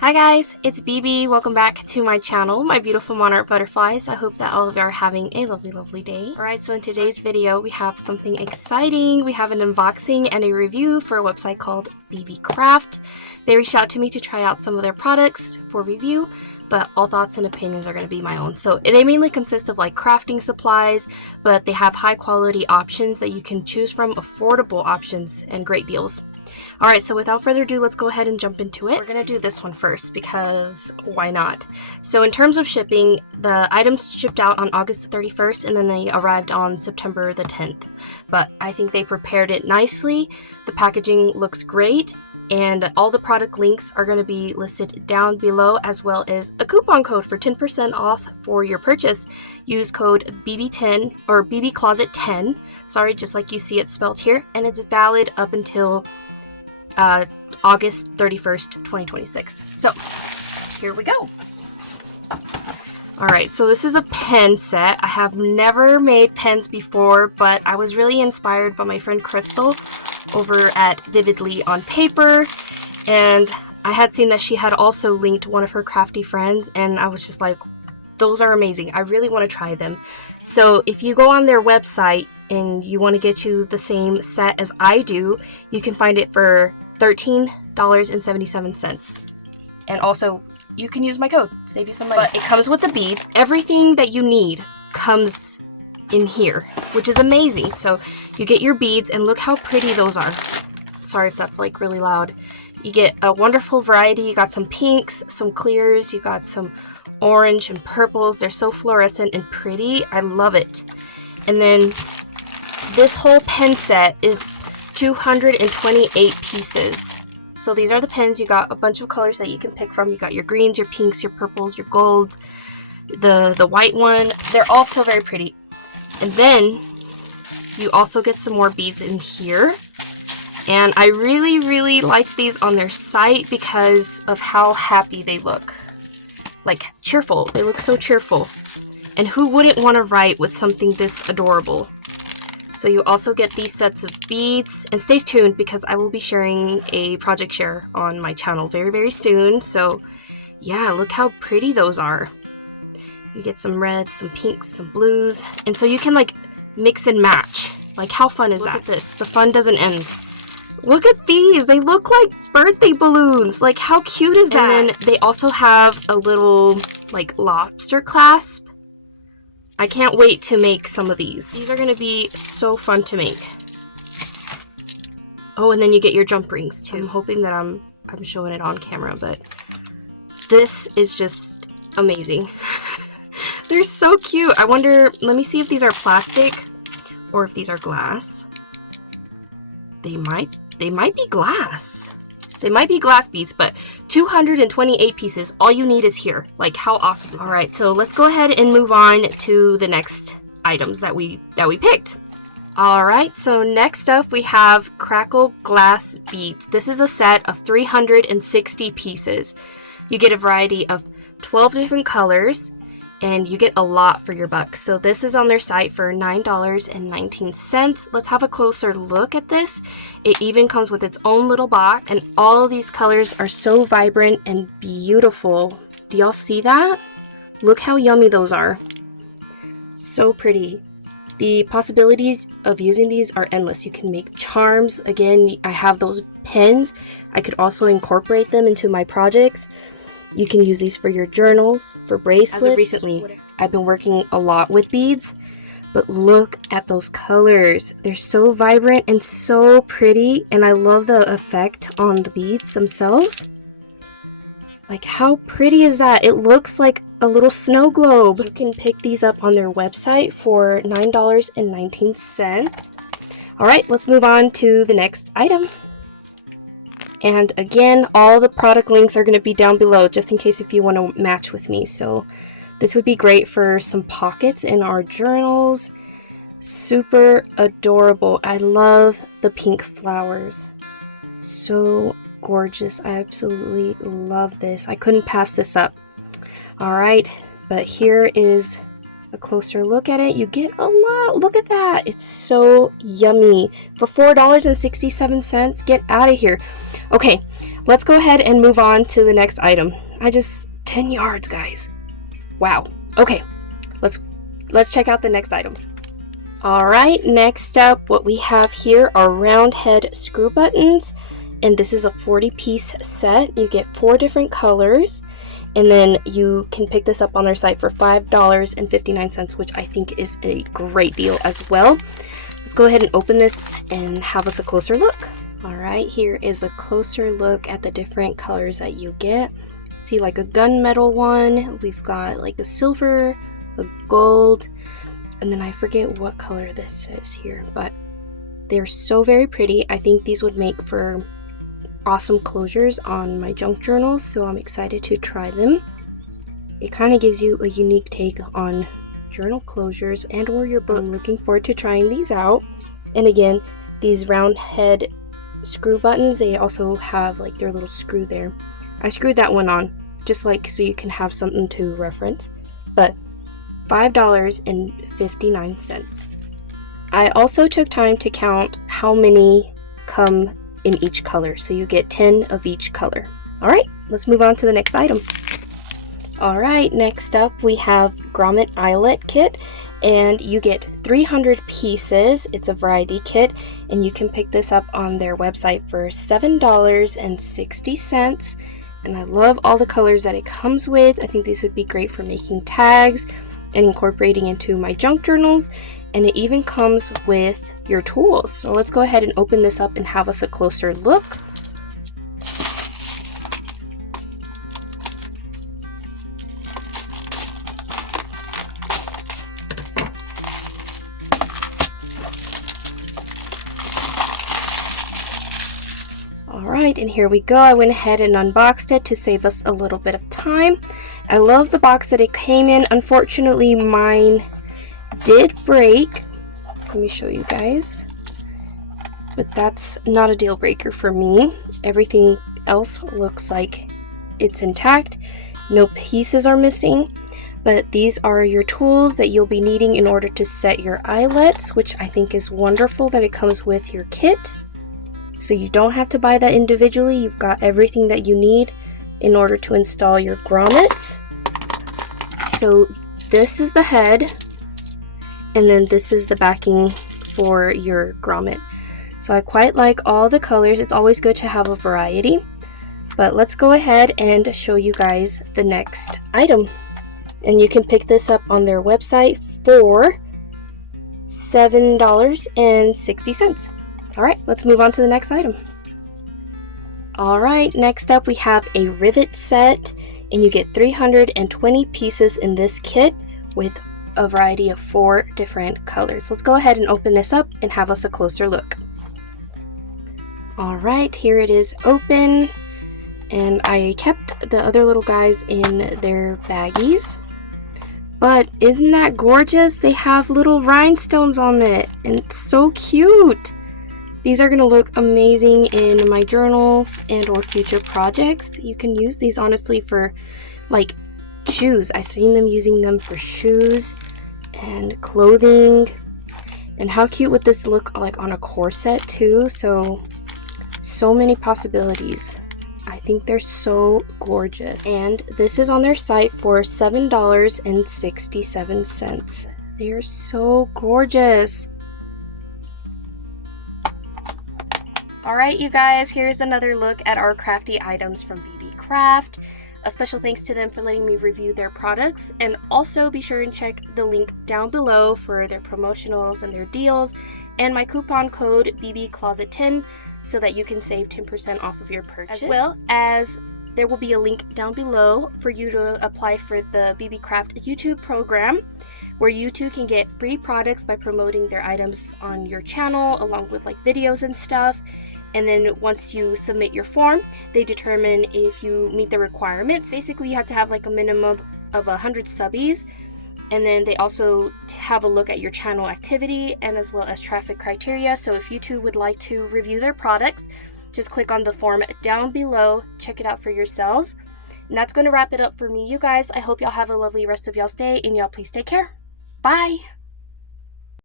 Hi guys, it's BB. Welcome back to my channel, my beautiful monarch butterflies. I hope that all of you are having a lovely day. Alright, so in today's video we have something exciting. We have an unboxing and a review for a website called BBCraft. They reached out to me to try out some of their products for review, but all thoughts and opinions are going to be my own. So they mainly consist of like crafting supplies, but they have high quality options that you can choose from, affordable options and great deals. Alright, so without further ado, let's go ahead and jump into it. We're going to do this one first because why not? So in terms of shipping, the items shipped out on August the 31st and then they arrived on September the 10th. But I think they prepared it nicely. The packaging looks great and all the product links are going to be listed down below, as well as a coupon code for 10% off for your purchase. Use code BB10 or BBCloset10. Sorry, just like you see it spelled here, and it's valid up until August 31st, 2026. So here we go. Alright, so this is a pen set. I have never made pens before, but I was really inspired by my friend Crystal over at Vividly on Paper, and I had seen that she had also linked one of her crafty friends, and I was just like, those are amazing. I really want to try them. So if you go on their website and you want to get you the same set as I do, you can find it for $13.77. And also, you can use my code, save you some money. But it comes with the beads. Everything that you need comes in here, which is amazing. So you get your beads, and look how pretty those are. Sorry if that's like really loud. You get a wonderful variety. You got some pinks, some clears, you got some orange and purples. They're so fluorescent and pretty. I love it. And then this whole pen set is 228 pieces. So these are the pens. You got a bunch of colors that you can pick from. You got your greens, your pinks, your purples, your golds, the white one. They're all so very pretty. And then you also get some more beads in here. And I really like these on their site because of how happy they look. Like cheerful. They look so cheerful. And who wouldn't want to write with something this adorable? So you also get these sets of beads, and stay tuned because I will be sharing a project share on my channel very soon. So yeah, look how pretty those are. You get some reds, some pinks, some blues, and so you can like mix and match. Like how fun is that? Look at this, the fun doesn't end. Look at these, they look like birthday balloons. Like how cute is that? And then they also have a little like lobster clasp. I can't wait to make some of these. These are going to be so fun to make. Oh, and then you get your jump rings too. I'm hoping that I'm showing it on camera, but this is just amazing. They're so cute. I wonder, let me see if these are plastic or if these are glass. They might be glass. They might be glass beads, but 228 pieces. All you need is here. Like, how awesome is that? All right, so let's go ahead and move on to the next items that we picked. All right, so next up we have Crackle Glass Beads. This is a set of 360 pieces. You get a variety of 12 different colors, and you get a lot for your buck. So this is on their site for $9.19. Let's have a closer look at this. It even comes with its own little box, and all of these colors are so vibrant and beautiful. Do y'all see that? Look how yummy those are. So pretty. The possibilities of using these are endless. You can make charms. Again, I have those pens. I could also incorporate them into my projects. You can use these for your journals, for bracelets. As of recently, I've been working a lot with beads, but look at those colors. They're so vibrant and so pretty, and I love the effect on the beads themselves. Like, how pretty is that? It looks like a little snow globe. You can pick these up on their website for $9.19. All right, let's move on to the next item. And again, all the product links are going to be down below just in case if you want to match with me. So this would be great for some pockets in our journals. Super adorable. I love the pink flowers. So gorgeous. I absolutely love this. I couldn't pass this up. All right, but here is a closer look at it, you get a lot. Look at that. It's so yummy. For $4.67, get out of here. Okay, let's go ahead and move on to the next item. 10 yards, guys. Wow. Okay, let's check out the next item. All right, next up, what we have here are round head screw buttons, and this is a 40-piece set. You get 4 different colors, and then you can pick this up on their site for $5.59, which I think is a great deal as well. Let's go ahead and open this and have us a closer look. All right, here is a closer look at the different colors that you get. See, like a gunmetal one, we've got like a silver, a gold, and then I forget what color this is here, but they're so very pretty. I think these would make for awesome closures on my junk journals, so I'm excited to try them. It kind of gives you a unique take on journal closures and or your books. I'm looking forward to trying these out. And again, these round head screw buttons, they also have like their little screw there. I screwed that one on just like so you can have something to reference, but $5.59. I also took time to count how many come in each color, so you get 10 of each color. All right, let's move on to the next item. All right, next up we have Grommet Eyelet kit, and you get 300 pieces. It's a variety kit, and you can pick this up on their website for $7.60. And I love all the colors that it comes with. I think these would be great for making tags and incorporating into my junk journals, and it even comes with your tools. So let's go ahead and open this up and have us a closer look. Alright, and here we go. I went ahead and unboxed it to save us a little bit of time. I love the box that it came in. Unfortunately, mine did break. Let me show you guys. But that's not a deal breaker for me. Everything else looks like it's intact. No pieces are missing. But these are your tools that you'll be needing in order to set your eyelets, which I think is wonderful that it comes with your kit. So you don't have to buy that individually. You've got everything that you need in order to install your grommets. So this is the head, and then this is the backing for your grommet. So I quite like all the colors. It's always good to have a variety. But let's go ahead and show you guys the next item. And you can pick this up on their website for $7.60. Alright, let's move on to the next item. Alright, next up we have a Rivet Set, and you get 320 pieces in this kit with a variety of 4 different colors. Let's go ahead and open this up and have us a closer look. Alright, here it is open, and I kept the other little guys in their baggies. But isn't that gorgeous? They have little rhinestones on it, and it's so cute. These are going to look amazing in my journals and or future projects. You can use these honestly for like shoes. I've seen them using them for shoes and clothing. And how cute would this look like on a corset too? So many possibilities. I think they're so gorgeous. And this is on their site for $7.67. They are so gorgeous. Alright you guys, here's another look at our crafty items from BBCraft. A special thanks to them for letting me review their products, and also be sure and check the link down below for their promotionals and their deals, and my coupon code BBCloset10 so that you can save 10% off of your purchase. As well as there will be a link down below for you to apply for the BBCraft YouTube program, where you too can get free products by promoting their items on your channel along with like videos and stuff. And then once you submit your form, they determine if you meet the requirements. Basically, you have to have like a minimum of 100 subbies. And then they also have a look at your channel activity and as well as traffic criteria. So if you too would like to review their products, just click on the form down below, check it out for yourselves. And that's going to wrap it up for me, you guys. I hope y'all have a lovely rest of y'all's day, and y'all please take care. Bye!